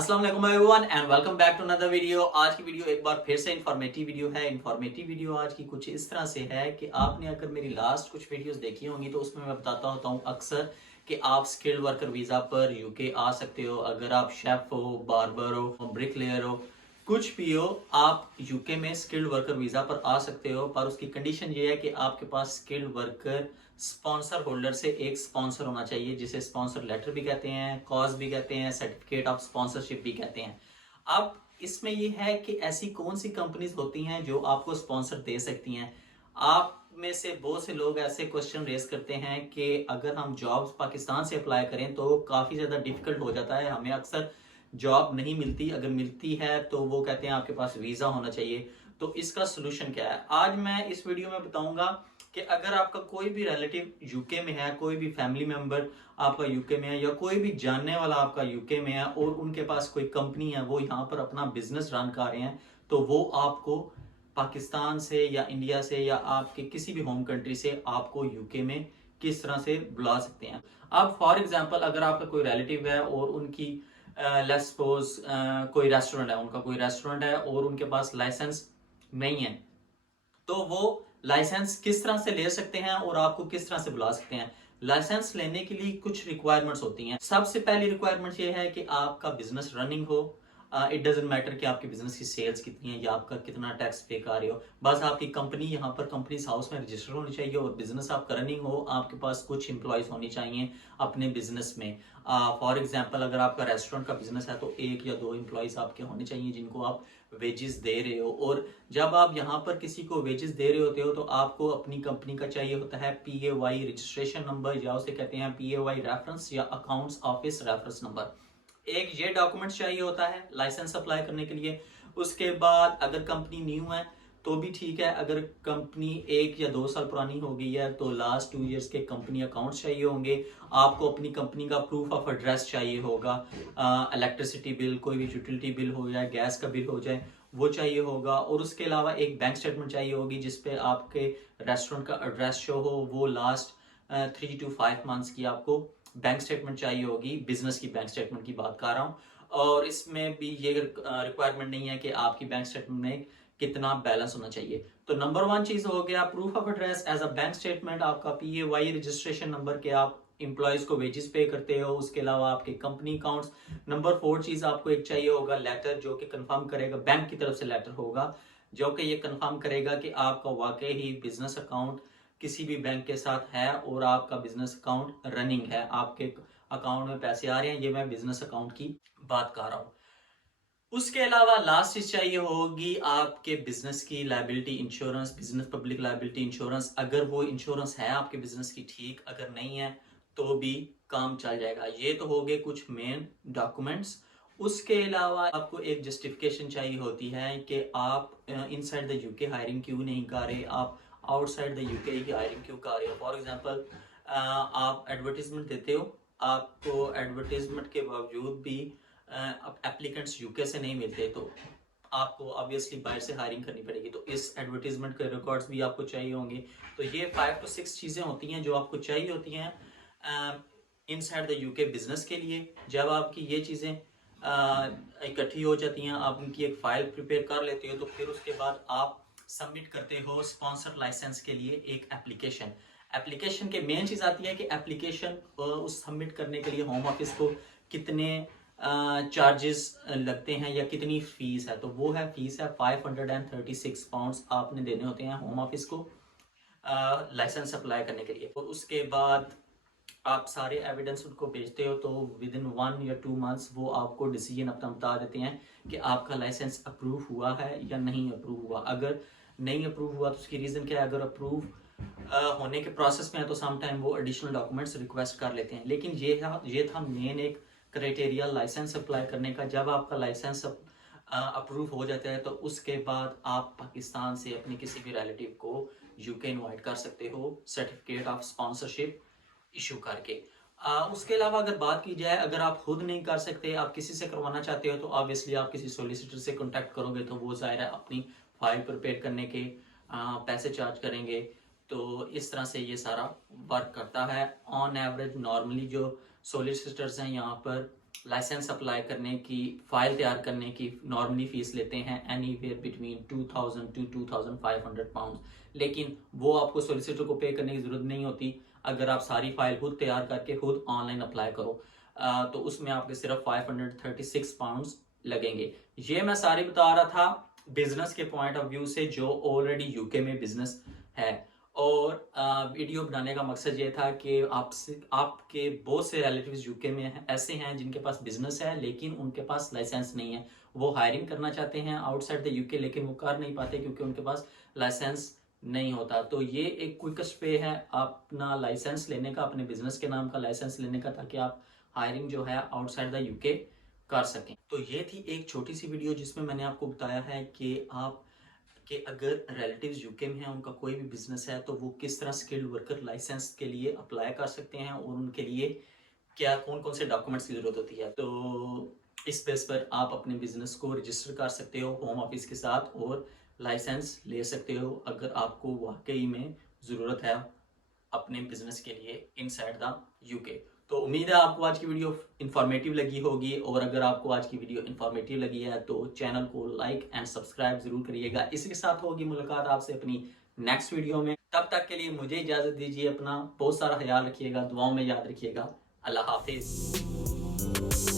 अस्सलाम वालेकुम everyone and welcome back to another video. आज की वीडियो एक बार फिर से इंफॉर्मेटिव वीडियो है। इंफॉर्मेटिव वीडियो आज की कुछ इस तरह से है कि आपने अगर मेरी लास्ट कुछ वीडियोस देखी होंगी तो उसमें मैं बताता होता हूँ अक्सर कि आप स्किल्ड वर्कर वीज़ा पर यूके आ सकते हो। अगर आप शेफ हो, बार्बर हो, ब्रिकलेयर हो, कुछ भी हो, आप यूके में स्किल्ड वर्कर वीज़ा पर आ सकते हो। पर उसकी कंडीशन ये है कि आपके पास स्किल्ड वर्कर स्पॉन्सर होल्डर से एक स्पॉन्सर होना चाहिए, जिसे स्पॉन्सर लेटर भी कहते हैं, कॉज भी कहते हैं, सर्टिफिकेट ऑफ स्पॉन्सरशिप भी कहते हैं। अब इसमें ये है कि ऐसी कौन सी कंपनीज होती हैं जो आपको स्पॉन्सर दे सकती हैं। आप में से बहुत से लोग ऐसे क्वेश्चन रेज करते हैं कि अगर हम जॉब्स पाकिस्तान से अप्लाई करें तो काफ़ी ज़्यादा डिफिकल्ट हो जाता है, हमें अक्सर जॉब नहीं मिलती, अगर मिलती है तो वो कहते हैं आपके पास वीज़ा होना चाहिए। तो इसका सोल्यूशन क्या है, आज मैं इस वीडियो में बताऊंगा कि अगर आपका कोई भी रिलेटिव यूके में है, कोई भी फैमिली मेंबर आपका यूके में है, या कोई भी जानने वाला आपका यूके में है और उनके पास कोई कंपनी है, वो यहाँ पर अपना बिजनेस रन कर रहे हैं, तो वो आपको पाकिस्तान से या इंडिया से या आपके किसी भी होम कंट्री से आपको यूके में किस तरह से बुला सकते हैं। अब फॉर एग्जांपल अगर आपका कोई रिलेटिव है और उनकी लेट्स सपोज कोई रेस्टोरेंट है, उनका कोई रेस्टोरेंट है और उनके पास लाइसेंस नहीं है, तो वो लाइसेंस किस तरह से ले सकते हैं और आपको किस तरह से बुला सकते हैं। लाइसेंस लेने के लिए कुछ रिक्वायरमेंट्स होती हैं। सबसे पहली रिक्वायरमेंट ये है कि आपका बिजनेस रनिंग हो। इट डजेंट मैटर कि आपके बिजनेस की सेल्स कितनी है या आपका कितना टैक्स पे कर रहे हो, बस आपकी कंपनी यहाँ पर कंपनीज हाउस में रजिस्टर होनी चाहिए और बिजनेस आपका रनिंग हो। आपके पास कुछ एम्प्लॉयज होनी चाहिए अपने बिजनेस में। फॉर एग्जाम्पल अगर आपका रेस्टोरेंट का बिजनेस है तो एक या दो एम्प्लॉयज आपके होने चाहिए जिनको आप वेजेस दे रहे हो। और जब आप यहाँ पर किसी को वेजेस दे रहे होते हो तो आपको अपनी कंपनी का चाहिए होता है PAY रजिस्ट्रेशन नंबर, या उसे कहते हैं PAY रेफरेंस या अकाउंट्स ऑफिस रेफरेंस नंबर। एक ये डॉक्यूमेंट चाहिए होता है लाइसेंस अप्लाई करने के लिए। उसके बाद अगर कंपनी न्यू है तो भी ठीक है, अगर कंपनी 1 या 2 साल पुरानी हो गई है तो लास्ट 2 इयर्स के कंपनी अकाउंट्स चाहिए होंगे। आपको अपनी कंपनी का प्रूफ ऑफ एड्रेस चाहिए होगा, इलेक्ट्रिसिटी बिल, कोई भी यूटिलिटी बिल हो जाए, गैस का बिल हो जाए, वो चाहिए होगा। और उसके अलावा एक बैंक स्टेटमेंट चाहिए होगी जिसपे आपके रेस्टोरेंट का एड्रेस शो हो। वो लास्ट 3 to 5 मंथ्स की आपको बैंक स्टेटमेंट चाहिए होगी, बिजनेस की बैंक स्टेटमेंट की बात कर रहा हूँ। और इसमें भी ये रिक्वायरमेंट नहीं है कि आपकी बैंक स्टेटमेंट में कितना बैलेंस होना चाहिए। तो नंबर 1 चीज हो गया proof of address as a bank statement, आपका PAY रजिस्ट्रेशन नंबर के आप इंप्लॉयज को वेजेस पे करते हो, उसके अलावा आपके कंपनी अकाउंट्स। नंबर 4 चीज आपको एक चाहिए होगा लेटर, जो कि कंफर्म करेगा, बैंक की तरफ से लेटर होगा जो कि ये कंफर्म करेगा कि आपका वाकई ही बिजनेस अकाउंट किसी भी बैंक के साथ है और आपका बिजनेस अकाउंट रनिंग है, आपके अकाउंट में पैसे आ रहे हैं। ये मैं बिजनेस अकाउंट की बात कर रहा हूँ। उसके अलावा लास्ट चीज चाहिए होगी आपके बिजनेस की liability insurance, business public liability insurance. अगर वो इंश्योरेंस है आपके बिजनेस की ठीक, अगर नहीं है तो भी काम चल जाएगा। ये तो हो गए कुछ मेन डॉक्यूमेंट्स। उसके अलावा आपको एक जस्टिफिकेशन चाहिए होती है कि आप इनसाइड द यूके हायरिंग क्यों नहीं कर रहे, आप outside the UK he hiring क्यों कर रहे हो। फॉर एग्जाम्पल आप एडवर्टीजमेंट देते हो, आपको एडवर्टीजमेंट के बावजूद भी एप्लीकेंट्स यूके से नहीं मिलते, तो आपको ऑब्वियसली बाहर से हायरिंग करनी पड़ेगी। तो इस एडवर्टीजमेंट के रिकॉर्ड्स भी आपको चाहिए होंगे। तो ये 5 to 6 चीज़ें होती हैं जो आपको चाहिए होती हैं इनसाइड द यूके बिजनेस के लिए। जब आपकी ये चीज़ें इकट्ठी हो जाती हैं, आप उनकी एक फाइल प्रिपेयर कर लेते हो, तो फिर उसके बाद आप सबमिट करते हो स्पॉन्सर लाइसेंस के लिए एक एप्लीकेशन। एप्लीकेशन के मेन चीज़ आती है कि एप्लीकेशन उस सबमिट करने के लिए होम ऑफिस को कितने चार्जेस लगते हैं या कितनी फीस है। तो वो है फीस है 536 पाउंड्स आपने देने होते हैं होम ऑफिस को लाइसेंस अप्लाई करने के लिए। और उसके बाद आप सारे एविडेंस उनको भेजते हो, तो विद इन 1 या 2 मंथ्स वो आपको डिसीजन अपना बता देते हैं कि आपका लाइसेंस अप्रूव हुआ है या नहीं अप्रूव हुआ। अगर नहीं अप्रूव हुआ तो उसकी रीज़न क्या है, अगर अप्रूव होने के प्रोसेस में है तो सम टाइम वो एडिशनल डॉक्यूमेंट्स रिक्वेस्ट कर लेते हैं। लेकिन ये था मेन एक क्राइटेरिया लाइसेंस अप्लाई करने का। जब आपका लाइसेंस अप्रूव हो जाता है तो उसके बाद आप पाकिस्तान से अपने किसी भी रिलेटिव को यूके इनवाइट कर सकते हो सर्टिफिकेट ऑफ स्पॉन्सरशिप इशू करके। उसके अलावा अगर बात की जाए, अगर आप खुद नहीं कर सकते, आप किसी से करवाना चाहते हो, तो ऑब्वियसली आप किसी सोलिसिटर से कॉन्टैक्ट करोगे तो वो ज़ाहिर है अपनी फाइल प्रिपेयर करने के पैसे चार्ज करेंगे। तो इस तरह से ये सारा वर्क करता है। ऑन एवरेज नॉर्मली जो सोलिसिटर्स हैं यहाँ पर लाइसेंस अप्लाई करने की, फाइल तैयार करने की नॉर्मली फीस लेते हैं एनीवेयर बिटवीन 2000 टू 2500 पाउंड। लेकिन वो आपको सोलिसिटर को पे करने की जरूरत नहीं होती अगर आप सारी फाइल खुद तैयार करके खुद ऑनलाइन अप्लाई करो। तो उसमें आपके सिर्फ 536 पाउंड लगेंगे। ये मैं सारी बता रहा था बिजनेस के पॉइंट ऑफ व्यू से, जो ऑलरेडी यूके में बिजनेस है। और वीडियो बनाने का मकसद ये था कि आपसे, आपके बहुत से रिलेटिव्स यूके में ऐसे हैं जिनके पास बिजनेस है लेकिन उनके पास लाइसेंस नहीं है। वो हायरिंग करना चाहते हैं आउटसाइड द यूके लेकिन वो कर नहीं पाते क्योंकि उनके पास लाइसेंस नहीं होता। तो ये एक क्विकेस्ट वे है अपना लाइसेंस लेने का, अपने बिजनेस के नाम का लाइसेंस लेने का, ताकि आप हायरिंग जो है आउटसाइड द यूके कर सकें। तो ये थी एक छोटी सी वीडियो जिसमें मैंने आपको बताया है कि आप कि अगर रिलेटिव्स यूके में हैं, उनका कोई भी बिजनेस है, तो वो किस तरह स्किल्ड वर्कर लाइसेंस के लिए अप्लाई कर सकते हैं और उनके लिए क्या कौन कौन से डॉक्यूमेंट्स की जरूरत होती है। तो इस बेस पर आप अपने बिजनेस को रजिस्टर कर सकते हो होम ऑफिस के साथ और लाइसेंस ले सकते हो अगर आपको वाकई में ज़रूरत है अपने बिजनेस के लिए इनसाइड द यूके। तो उम्मीद है आपको आज की वीडियो इन्फॉर्मेटिव लगी होगी, और अगर आपको आज की वीडियो इन्फॉर्मेटिव लगी है तो चैनल को लाइक एंड सब्सक्राइब जरूर करिएगा। इसके साथ होगी मुलाकात आपसे अपनी नेक्स्ट वीडियो में। तब तक के लिए मुझे इजाजत दीजिए। अपना बहुत सारा ख्याल रखिएगा, दुआओं में याद रखिएगा। अल्लाह हाफिज।